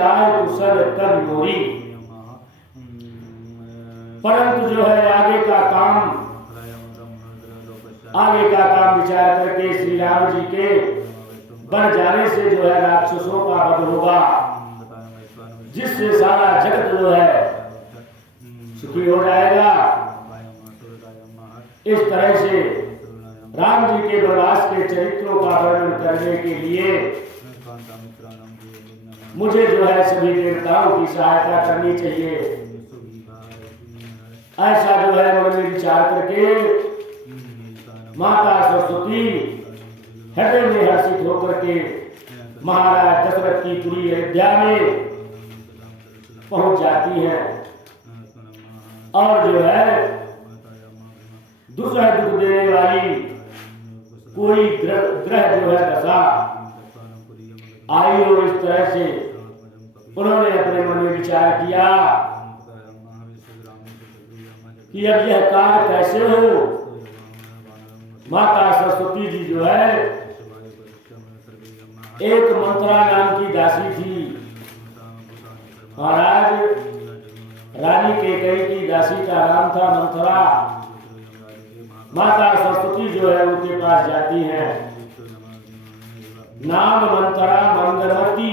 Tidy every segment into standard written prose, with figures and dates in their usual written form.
चाहे कुशल कर मोरी। परंतु जो है आगे का काम विचार करके श्री राम जी के बन जाने से जो है राक्षसों का वध होगा, जिससे सारा जगत जो है सुखी हो जाएगा। इस तरह से राम जी के वनवास के चरित्रों का वर्णन करने के लिए मुझे जो है सभी देवताओं की सहायता करनी चाहिए। ऐसा जो है मन में विचार करके माता सरस्वती हृदय में हर्षित होकर के महाराज दशरथ की पूरी अयोध्या में पहुंच जाती हैं और जो है दूसरा दुख देने वाली कोई ग्रह जो है दशा आई और इस तरह से उन्होंने अपने मन में विचार किया कि अब यह कार्य कैसे हो। माता सरस्वती जी जो है एक मंत्रा नाम की दासी थी। महाराज रानी कैकेयी की दासी का नाम था मंत्रा। माता सरस्वती जो है उनके पास जाती हैं। नाम मंत्रा मंगलवती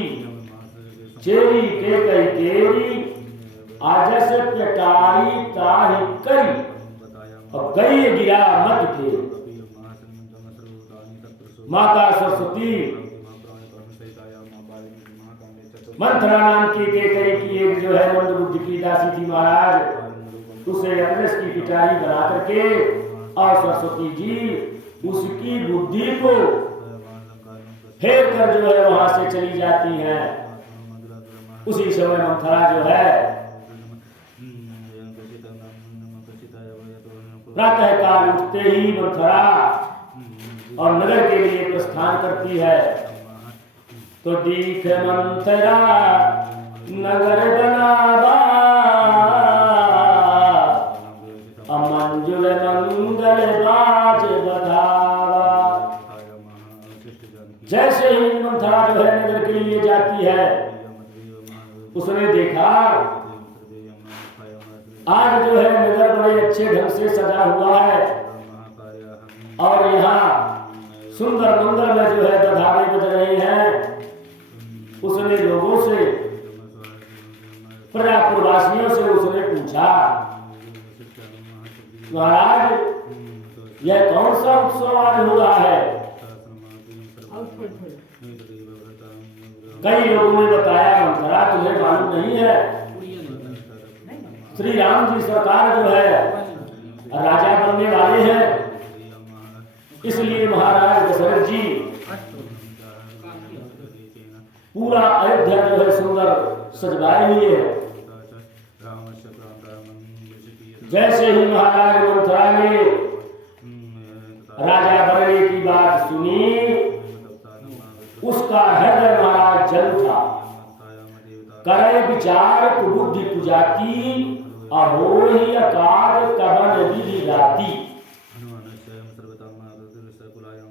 चेरी कैकेयी केरी आजस पेटारी ताहि करी और गई गिरा मत के। माता सरस्वती मंत्रा नाम की कैकेयी की एक जो है मंद बुद्धि की दासी थी। महाराज उसे अग्रस की पिटारी बना करके और सरस्वती जी उसकी बुद्धि को फेर कर जो है वहां से चली जाती हैं। उसी समय मंथरा जो है प्रातः काल उठते ही मंथरा और नगर के लिए प्रस्थान करती है। तो दीख मंथरा नगर बनावा अमंजुल मंगल बाज बधावा। जैसे ही मंथरा जो है नगर के लिए जाती है उसने देखा आज जो है नगर बड़े अच्छे ढंग से सजा हुआ है और यहाँ सुंदर मंगल में जो है बधावे बज रहे हैं। उसने लोगों से प्रजापुरवासियों से उसने पूछा महाराज यह कौन सा उत्सव आज हो रहा है। कई लोगों ने बताया मंथरा तुम्हें मालूम नहीं है श्री राम जी सरकार जो है राजा बनने वाले हैं, इसलिए महाराज दशरथ जी पूरा अयोध्या जो है सुंदर सजवाए हुए है। जैसे ही महाराज मंथरा ने राजा बनने की बात सुनी उसका हृदय महाराज जल था। करे विचार कुबुद्धि कुजाती अहोही अकाज कवन विधि राती।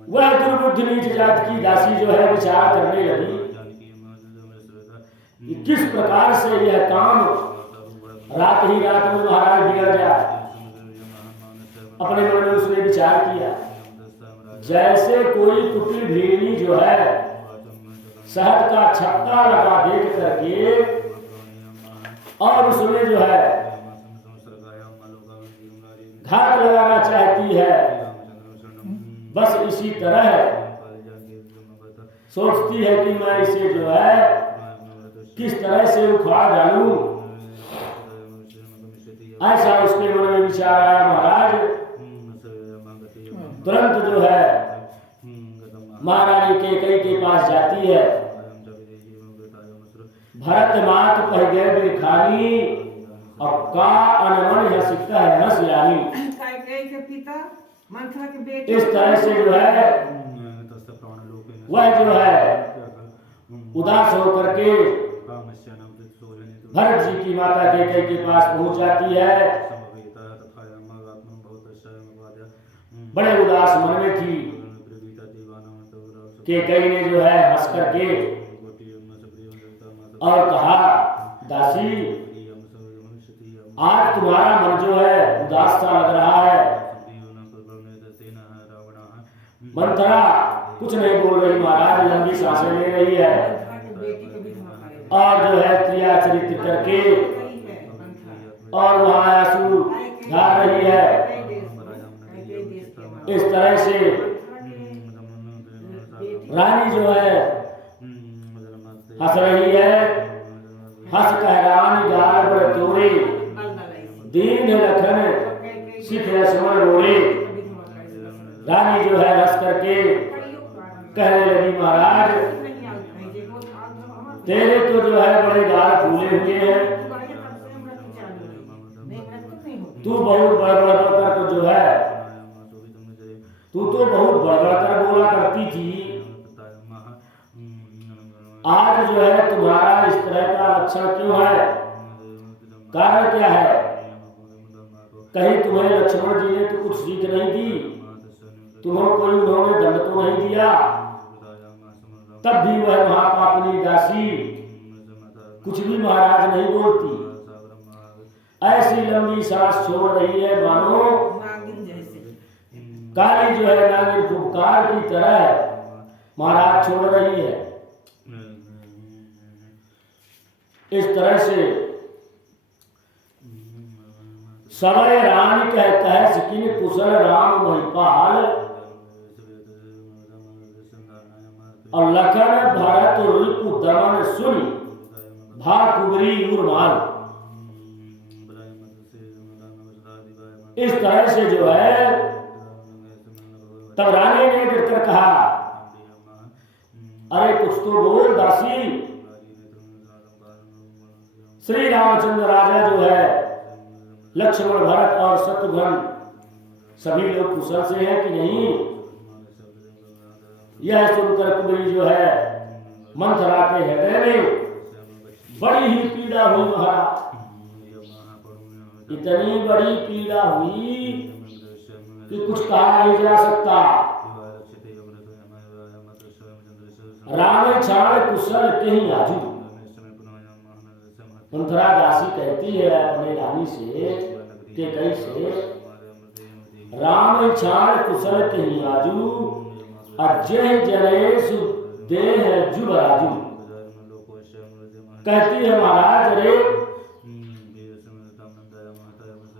वह दुर्बुद्धि नीच जात की दासी जो है विचार करने लगी कि किस प्रकार से यह काम रात ही रात में महाराज बिगड़ जाए। अपने मन में उसने विचार किया जैसे कोई कुटिल भेड़ी जो है शहद का छत्ता लगा देख करके और उसमें जो है घाट लगाना चाहती है, बस इसी तरह सोचती है कि मैं इसे जो है किस तरह से उखाड़ डालूं। ऐसा उसके मन में विचार आया। महाराज तुरंत जो है महारानी कैकेयी के पास जाती है। भरत मात कह गए बिरखानी और का अनमन है सिक्का है हंस यानी। कैकेयी के पिता मंथरा के बेटे इस तरह से जो है वह जो है उदास होकर के भरत जी की माता कैकेयी के पास पहुंच जाती है। बड़े उदास मन में थी। कैकेयी ने जो है हंस करके और कहा, दासी आज तुम्हारा मन जो है उदास सा लग रहा है। मंथरा कुछ नहीं बोल रही महाराज, लंबी सांसें ले रही है और जो है क्रिया चरित्र करके और वहां आंसू झाड़ रही है। इस तरह से रानी जो है हंस रही है। हंस कह रानी गाल पर तोरे, दीन लखन सिख लक्ष्मण रोरे। रानी जो है हंस करके कहने लगी, महाराज तेरे तो जो है बड़े गाल फूले हुए हैं, तू बहुत बड़बड़ कर जो है तू तो बहुत बड़बड़ कर बोला करती थी। आज जो है तुम्हारा इस तरह का लक्षण क्यों है? कारण क्या है? कहीं तुम्हें लक्ष्मण जी ने तो कुछ सीख नहीं दी, तुम्हें कोई उन्होंने दंड तो नहीं दिया, तब भी वह महापापनी दासी कुछ भी महाराज नहीं बोलती। ऐसी लंबी सांस छोड़ रही है मानो काली जो है नागिन फुफकार की तरह महाराज छोड़ रही है। इस तरह से समय रानी कहता है सिकिन कुशल राम महिपाल, और लखन भरत रिपु दमन सुन भा कुबरी उर्माल। इस तरह से जो है तब रानी ने गिरकर कहा, अरे कुछ तो बोल दासी। श्री रामचंद्र राजा जो है लक्ष्मण भरत और शत्रुघ्न सभी लोग कुशल से हैं कि नहीं? यह सुनकर कुबरी जो है मंथरा के हृदय में बड़ी ही पीड़ा हुई महाराज। इतनी बड़ी पीड़ा हुई कि कुछ कहा नहीं जा सकता। राम छाड़ कुशल कहीं आजू। मंथरा दासी कहती है अपने रानी से कि कैसे राम छाड़ कुशल कहीं आजू, अजय जनेश देह जुबराजू। कहती है महाराज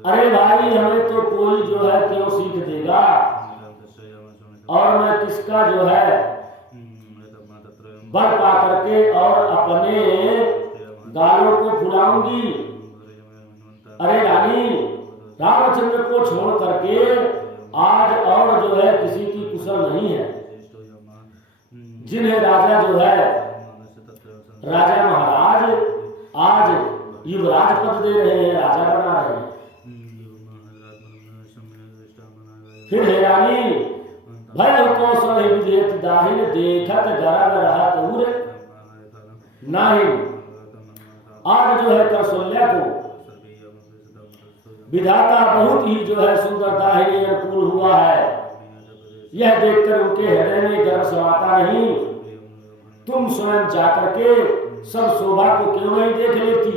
अरे भाई हमें तो कोई जो है क्यों सीख देगा, और मैं किसका जो है बल पा करके और अपने गालों को फुलाऊंगी। अरे रानी रामचंद्र को छोड़ करके आज और जो है किसी की कुशल नहीं है। जिन्हें राजा जो है राजा महाराज आज युवराज पद दे रहे हैं, राजा बना रहे हैं। फिर हे रानी भय कौशल विधेयत दाहिन देखत गरग रहत उर नाही। आज जो है कौशल्या को विधाता बहुत ही जो है सुंदर दाहिनी अनुकूल हुआ है। यह देखकर उनके हृदय में गर्व समाता नहीं। तुम स्वयं जाकर के सब शोभा को क्यों नहीं देख लेती,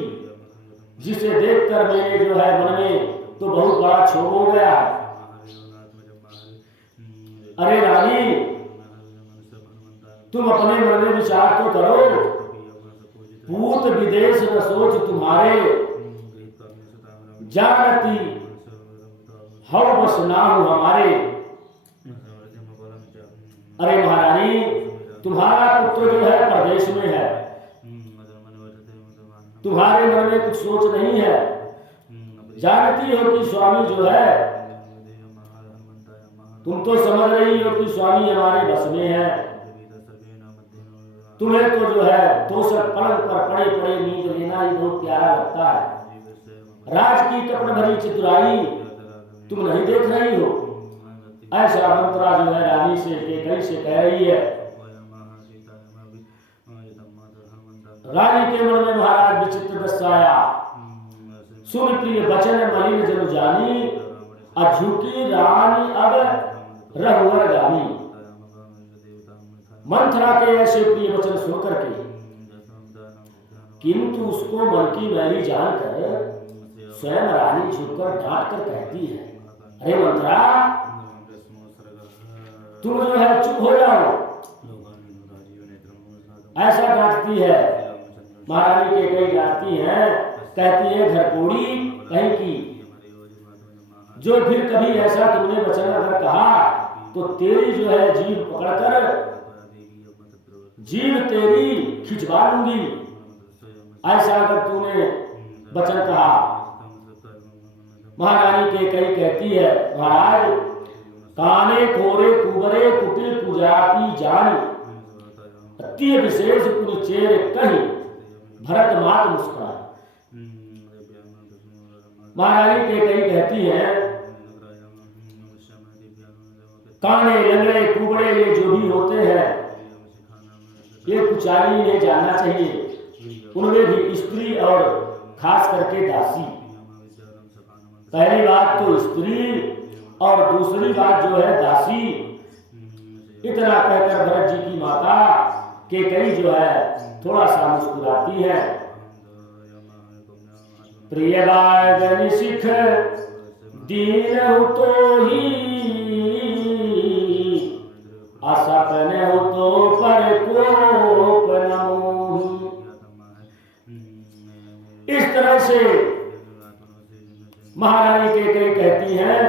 जिसे देखकर मेरे जो है मन में तो बहुत बड़ा क्षोभ हो गया। अरे रानी तुम अपने मन में विचार तो करो, पूत विदेश न सोच तुम्हारे, जानती हव बस नाम हमारे। अरे महारानी तुम्हारा पुत्र जो है प्रदेश में है, तुम्हारे मन में कुछ सोच नहीं है। जानती हो कि स्वामी जो है, तुम तो समझ रही हो कि स्वामी हमारे बस में है। तुम्हें तो जो है तोषक पलंग पर पड़े पड़े नींद लेना ही बहुत प्यारा लगता है। राज की कपड़ भरी चतुराई तुम नहीं देख रही हो। ऐसा मंत्रा जो है रानी से कैसे कह रही है। रानी के मन में महाराज विचित्र दशा आया। सुन प्रिय वचन मलिन जनु जानी, अझुकी रानी अब रहुवर गानी। मंथरा के ऐसे प्रिय वचन सुन करके किंतु उसको मन की मैली जानकर स्वयं रानी झुककर डांट कर कहती है, अरे मंत्रा, तुम जो है चुप हो जाओ, ऐसा डांटती है। महारानी के कई डांटती हैं, कहती है घरपोड़ी कहीं की, जो फिर कभी ऐसा तुमने वचन अगर कहा तो तेरी जो है जीभ पकड़कर जीभ तेरी खिंचवा लूंगी, ऐसा अगर तूने वचन कहा। महारानी के कई कहती है, महाराज काने कोरे कुबरे कुटिल पुजाती जान, अति विशेष कुल चेर कहीं भरत मात मुस्कान। महारानी के कई कहती है, काने लंगड़े कुबड़े ये जो भी होते हैं, ये पुजारी ने जानना चाहिए, उनमें भी स्त्री और खास करके दासी। पहली बात तो स्त्री और दूसरी बात जो है दासी। इतना कहकर भरत जी की माता के कई जो है थोड़ा सा मुस्कुराती है। प्रिय बागन सिख दीन हो तो ही, आशा पहने हो तो पर कोप न मोही। इस तरह से महारानी के कई कहती हैं,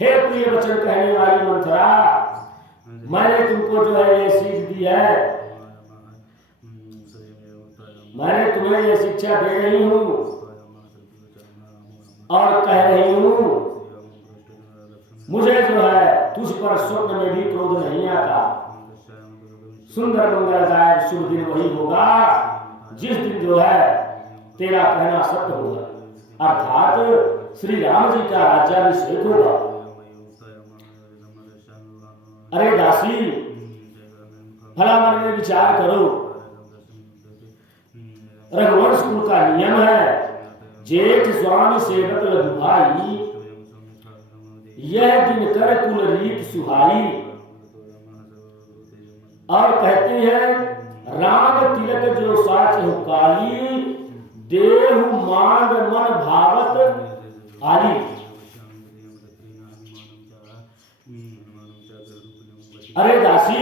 हे प्रिय वचन कहने वाली मंथरा, मैंने तुमको जो है ये सीख दी है, मैंने तुम्हें ये शिक्षा दे रही हूं और कह रही हूं, मुझे जो है तुझ पर स्वप्न में भी क्रोध नहीं आता। सुंदर मंगलदायक शुभ दिन वही होगा जिस दिन जो है तेरा कहना सत्य होगा, अर्थात श्री राम जी का राज्याभिषेक होगा। अरे दासी, भला मन में विचार करो, रघुवंश कुल का नियम है, जेठ स्वामी सेवक लघु भाई, यह दिन कर कुल रीत सुहाई। और कहते हैं, राम तिलक जो साच हो काली, देहु मांग मन भावत आली। अरे दासी,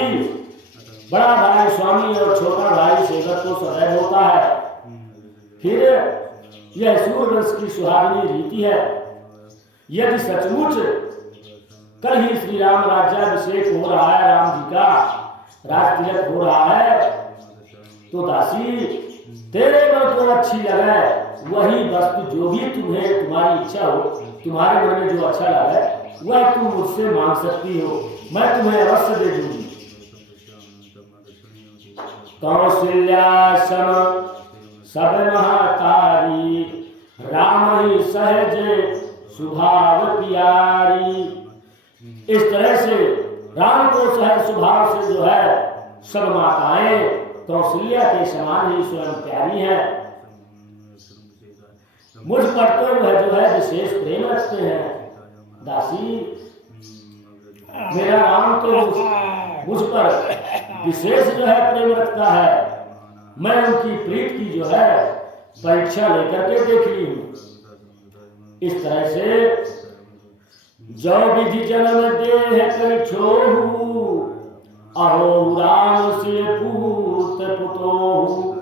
बड़ा भाई स्वामी और छोटा भाई सेवक तो सदैव होता है, फिर यह सूर्यवंश की सुहावनी रीति है। यदि सचमुच कल ही श्री राम राज्याभिषेक हो रहा है, राम जी का राज तिलक हो रहा है, तो दासी तेरे मन को अच्छी लगे वही वस्तु जो भी तुम्हें तुम्हारी इच्छा हो, तुम्हारे मन में जो अच्छा लगे वह तुम मुझसे मांग सकती हो, मैं तुम्हें अवश्य दे दूंगी। कौशल्या सम सब महतारी, राम ही सहज स्वभाव प्यारी। इस तरह से राम को सहज स्वभाव से जो है सब माताएं कौशल्या के समान ही स्वयं प्यारी हैं। मुझ पर तो वह जो है विशेष प्रेम रखते हैं। दासी, मेरा राम तो मुझ पर विशेष जो है प्रेम रखता है, मैं उनकी प्रीत की जो है परीक्षा लेकर के देख ली हूं। इस तरह से जो विधि जन्म देह कर छोहू, अहो राम से पूत पुतोहू।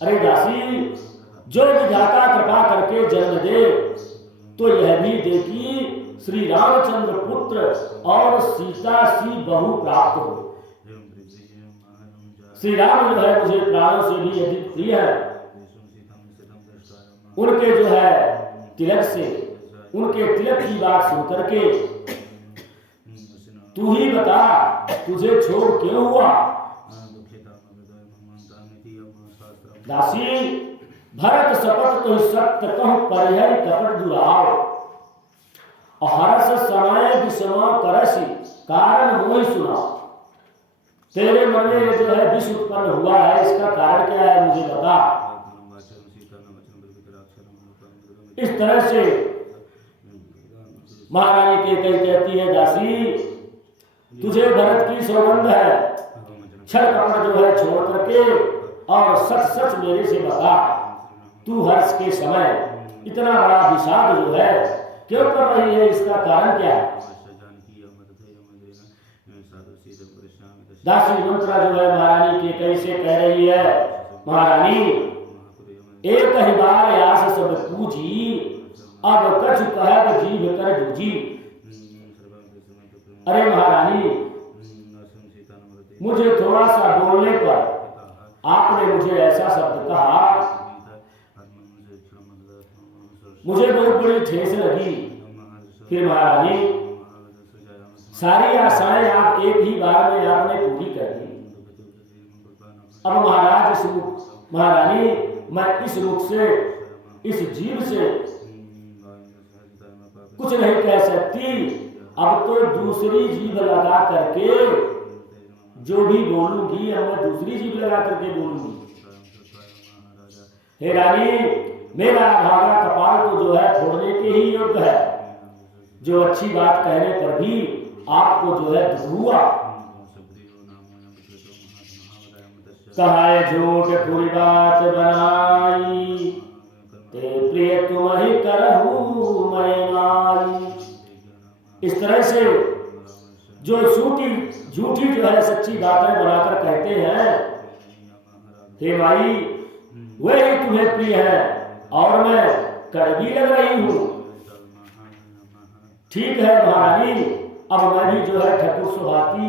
अरे दासी, जो विधाता कृपा करके जन्म दे तो यह भी दे कि श्री रामचंद्र पुत्र और सीता सी बहू प्राप्त हो। श्री राम जो है मुझे प्राणों से भी अधिक प्रिय है। उनके जो है तिलक से, उनके तिलक की बात सुन करके तू ही बता, तुझे छोड़ क्यों हुआ? दासी, भरत सपट तो सत्य कहूं परिहर कपट दुराव, हरस समय विषमा करसी कारण मोहि सुना। तेरे मन में जो है विष उत्पन्न हुआ है, इसका कारण क्या है मुझे बता। इस तरह से महारानी के कई कहती है, दासी तुझे भरत की सौगंध है, छल कपट जो है छोड़ करके और सच सच मेरे से बता, तू हर्ष के समय इतना बड़ा विषाद जो है क्यों कर रही है, इसका कारण क्या है। दासी मंत्रा जो है महारानी के कैसे कह रही है, महारानी एक ही बार आस सब पूजी, अब कछु कहब जीभ कर जूझी। अरे महारानी, मुझे थोड़ा सा बोलने पर आपने मुझे ऐसा शब्द कहा, मुझे बहुत बड़ी ठेस लगी। फिर महारानी सारी आशाएं आप एक ही बार में आपने पूरी कर दी। अब महाराज महारानी, मैं इस मुख से, इस जीव से कुछ नहीं कह सकती, अब तो दूसरी जीभ लगा करके जो भी बोलूंगी, अब मैं दूसरी जीभ लगा करके बोलूंगी। हे रानी, मेरा भागा कपाल तो जो है फोड़ने के ही योग्य है, जो अच्छी बात कहने पर भी आपको जो है दुख हुआ। कहा झूठ पूरी बात बनाई, ते प्रिय तुम ही करहूं मैं माई। इस तरह से जो झूठी जो है सच्ची बातें बनाकर कहते हैं, हे माई वही तुम्हें प्रिय है और मैं कड़वी लग रही हूं। ठीक है महारानी, अब मैं भी जो है ठकुर सुहाती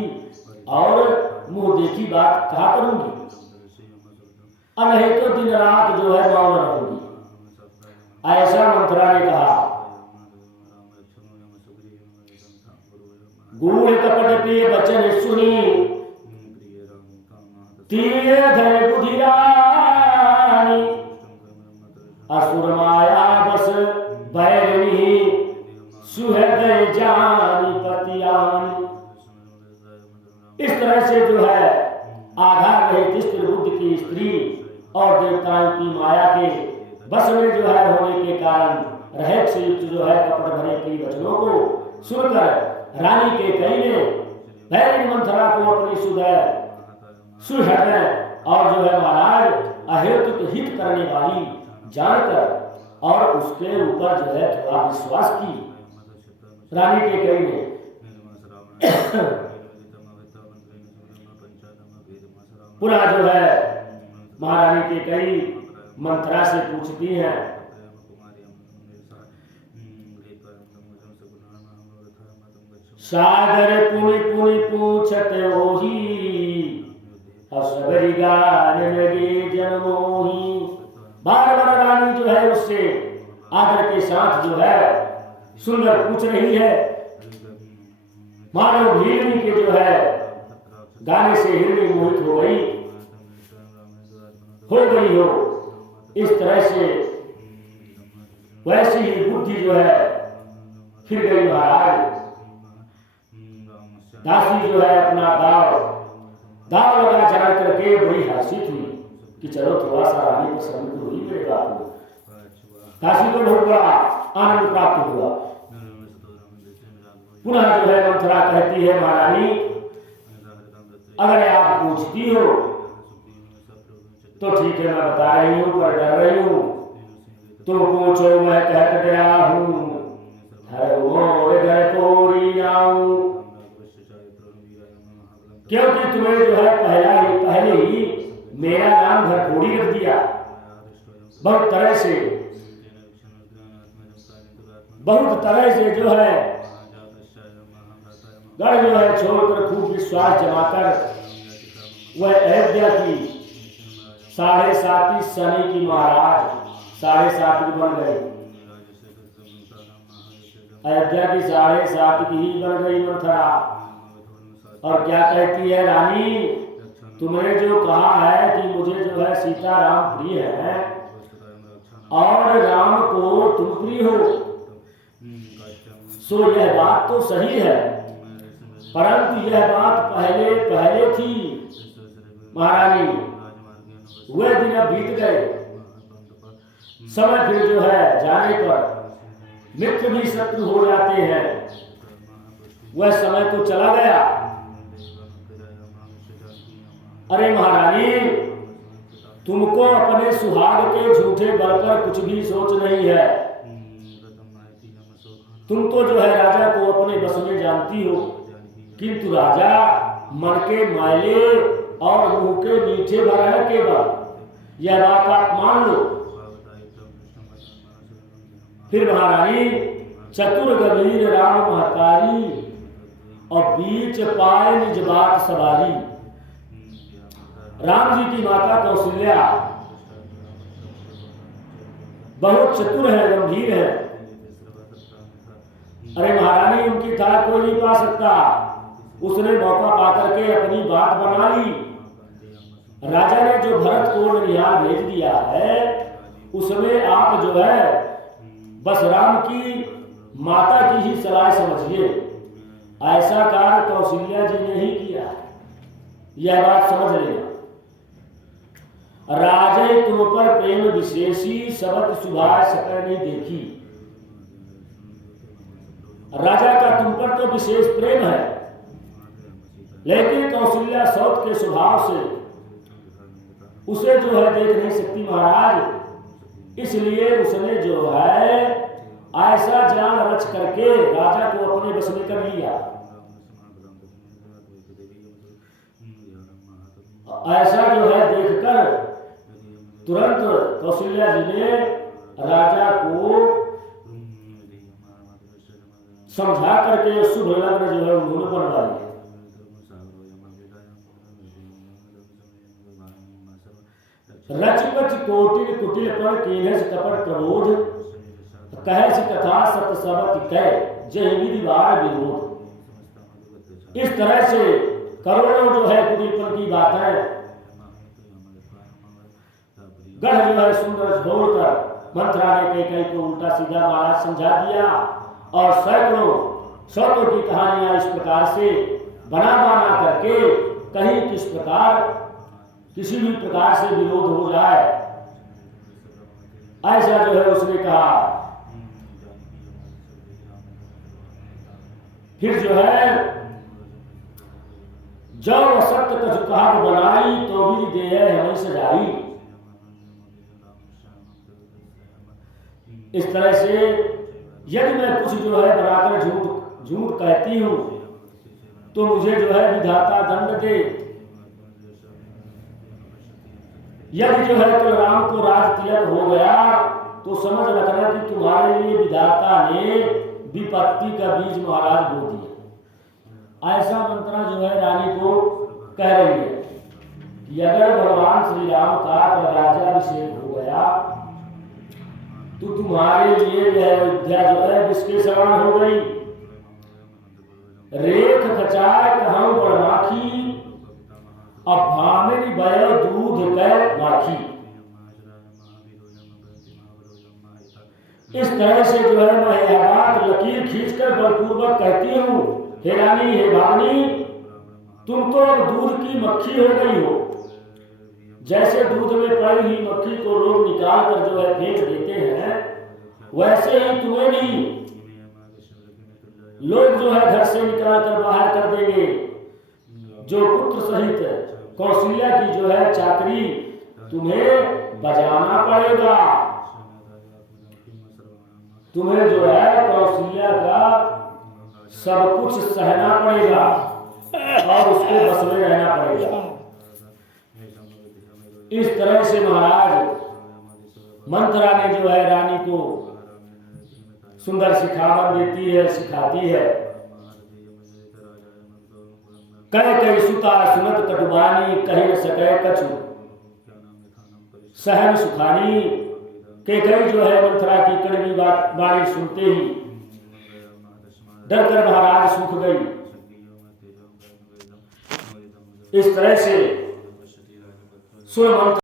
और मुंह देखी बात कहा करूंगी, नहीं तो दिन रात जो है मौन रहूंगी। ऐसा मंत्रा ने कहा। गूढ़ कपट प्रिय वचन सुनी, तीर धर बुधिरानी, असुर माया बस बैरनी, सुहृदय जानी पतियानी। इस तरह से जो है आधार रहित स्त्री बुद्धि की स्त्री और देवताओं की माया के बस में जो है होने के कारण रहस्य से युक्त जो है कपट भरे कई वचनों को सुनकर रानी के कई ने भैरवी मंथरा को अपनी सुहृदय और जो है महाराज अहेतुक हित करने वाली जानकर और उसके ऊपर जो है थोड़ा विश्वास की रानी के कई ने। पुनः जो है महारानी के कई मंत्रा से पूछती हैं, सादर पुनि पुनि पूछत ओही, असबरी गान लगे जनमोही। बार बार रानी जो है उससे आदर के साथ जो है सुंदर पूछ रही है, मानव भीलनी के जो है गाने से हृदय मोहित हो गई हो। इस तरह से वैसी ही बुद्धि जो है फिर गई महाराज। दासी जो है अपना दाव लगा जान करके बड़ी हर्षित हुई कि चलो थोड़ा सा रानी पसंद हुई मेरे बात को। दासी को बहुत बड़ा आनंद प्राप्त हुआ। पुनः जो है मंथरा कहती है, महारानी अगर आप पूछती हो तो ठीक है, मैं बता रही हूँ पर डर रही हूँ। तुम पूछो मैं कहत गया हूँ, घर कोरी जाऊं। क्योंकि तुम्हें जो है पहले ही मेरा नाम घर कोरी रख दिया। बहुत तरह से जो है गढ़ जो है छोड़कर खूब विश्वास जमाकर वह अयोध्या की 7.5 सनी की महाराज 7.5 बन गए। अयोध्या की 7.5 की ही बन गई मंथरा। और क्या कहती है रानी, तुमने जो कहा है कि मुझे जो है सीता राम प्रिय है और राम को तुम प्रिय हो, सो यह बात तो सही है, परंतु यह बात पहले थी महारानी। वह दिन अब बीत गए। समय फिर जो है जाने पर मित्र भी शत्रु हो जाते हैं। वह समय तो चला गया। अरे महारानी, तुमको अपने सुहाग के झूठे बल पर कुछ भी सोच नहीं है। तुम तो जो है राजा को अपने बस में जानती हो, किंतु राजा मन के मैले और मुंह के मीठे भर है केवल, यह बात आप मान लो। फिर महारानी, चतुर गंभीर राम महतारी और बीच पाए निज बात सवारी। राम जी की माता कौशल्या बहुत चतुर है, गंभीर है। अरे महारानी, उनकी था कोई नहीं पा सकता। उसने मौका पाकर के अपनी बात बना ली। राजा ने जो भरत को ननिहाल भेज दिया है, उसमें आप जो है बस राम की माता की ही सलाह समझिए। ऐसा कार्य कौशल्या जी ने ही किया, यह बात समझ लेना। राजे तुम पर प्रेम विशेषी, सबक सुभाष सकर नहीं देखी। राजा का तुम पर तो विशेष प्रेम है, लेकिन कौशल्या सौत के स्वभाव से उसे जो है देख नहीं सकती महाराज। इसलिए उसने जो है ऐसा जाल रच करके राजा को अपने बस में कर लिया। ऐसा जो है देखकर तुरंत कौशल्या जी ने राजा को समझा करके शुभ लग्न जो है उन्होंने बनवा लिया। रचपच कोटिल कुटिल पर केनस कपट प्रबोध, कहस कथा सत सबत कह जय विधि वार विरोध। इस तरह से करोड़ों जो है कुटिलपन की बातें गढ़ जो है सुंदर छोड़कर मंत्रा ने कई को उल्टा सीधा महाराज समझा दिया। और सैकड़ों शौतों की कहानियां इस प्रकार से बना करके कहीं किस प्रकार किसी भी प्रकार से विरोध हो जाए, ऐसा जो है उसने कहा। फिर जो है जब सत्य का झुकाव बनाई तो भी दे हमें सजाई। इस तरह से यदि मैं कुछ जो है बनाकर झूठ कहती हूं तो मुझे जो है विधाता दंड दे। यदि जो है कल राम को राज तिलक हो गया तो समझ रखना कि तुम्हारे लिए विधाता ने विपत्ति का बीज महाराज बो दिया। ऐसा मंत्रा जो है रानी को कह रही है कि अगर भगवान श्री राम का राज्याभिषेक हो गया तो तुम्हारे लिए यह अयोध्या जो है विषके समान हो गई। रेख खचाए कहूं बड़माखी, अब भामिनी बय दूध कै माखी। इस तरह से जो है मैं यह बात लकीर खींचकर बलपूर्वक कहती हूं, हे रानी, हे भावनी, तुम तो अब दूध की मक्खी हो गई हो। जैसे दूध में पड़ी हुई मक्खी को लोग निकाल कर जो है फेंक देते हैं, वैसे ही तुम्हें भी लोग जो है घर से निकाल कर बाहर कर देंगे। जो पुत्र सहित कौशल्या की जो है चाकरी तुम्हें बजाना पड़ेगा। तुम्हें जो है कौशल्या का सब कुछ सहना पड़ेगा और उसके बस में रहना पड़ेगा। इस तरह से महाराज मंत्रा ने जो है रानी को सुंदर सिखावन देती है, सिखाती है। कह कई सुता सुनत कटुबानी, कही न सके कछु सहन सुखानी। के कई जो है मंत्रा की कड़वी बाणी सुनते ही डर कर महाराज सूख गई। इस तरह से सुर मंत्र